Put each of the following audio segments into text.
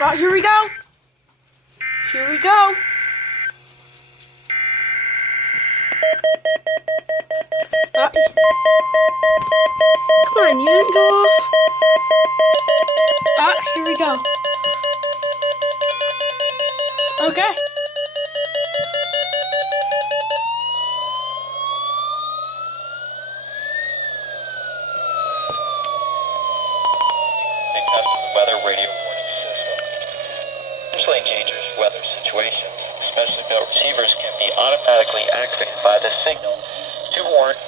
Right, here we go. Here we go. Come on, you didn't go off. Here we go. Okay. Weather radio warning system. Potentially dangerous weather situations, especially built receivers, can be automatically activated by the signal to warn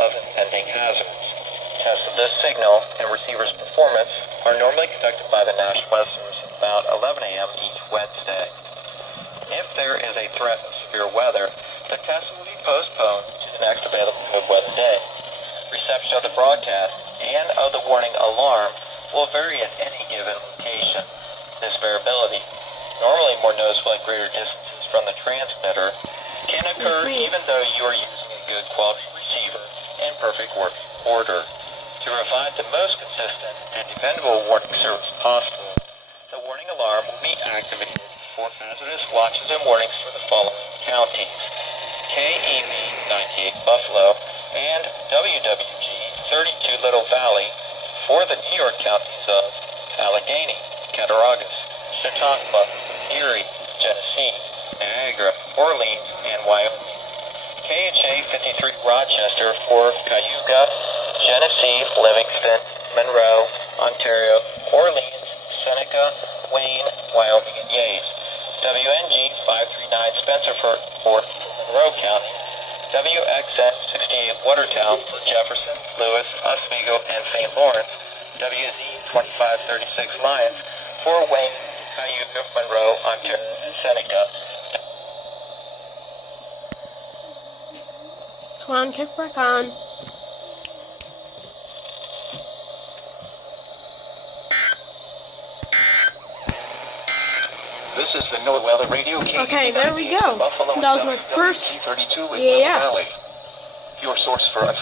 of impending hazards. Tests of this signal and receiver's performance are normally conducted by the National Weather Service at about 11 a.m. each Wednesday. If there is a threat of severe weather, the test will be postponed to the next available good weather day. Reception of the broadcast and of the warning alarm will vary at any given location. This variability, normally more noticeable at greater distances from the transmitter, can occur even though you are using a good quality receiver in perfect working order. To provide the most consistent and dependable warning service possible, the warning alarm will be activated for hazardous watches and warnings for the following counties: KEV 98 Buffalo and WWG 32 Little Valley, for the New York counties of Allegheny, Cattaraugus, Chautauqua, Erie, Genesee, Niagara, Orleans, and Wyoming. KHA 53 Rochester for Cayuga, Genesee, Livingston, Monroe, Ontario, Orleans, Seneca, Wayne, Wyoming, and Yates. WNG 539 Spencer for Monroe County. WXN 68 Watertown for Jefferson, Lewis, Oswego, and St. Lawrence. WZ 2536 Lyons for Wayne, Cayuga, Monroe, Ontario, and Seneca. Come on, kick back on. This is the NOAA Weather Radio. Okay, there we go. That was my first EAS. Your source for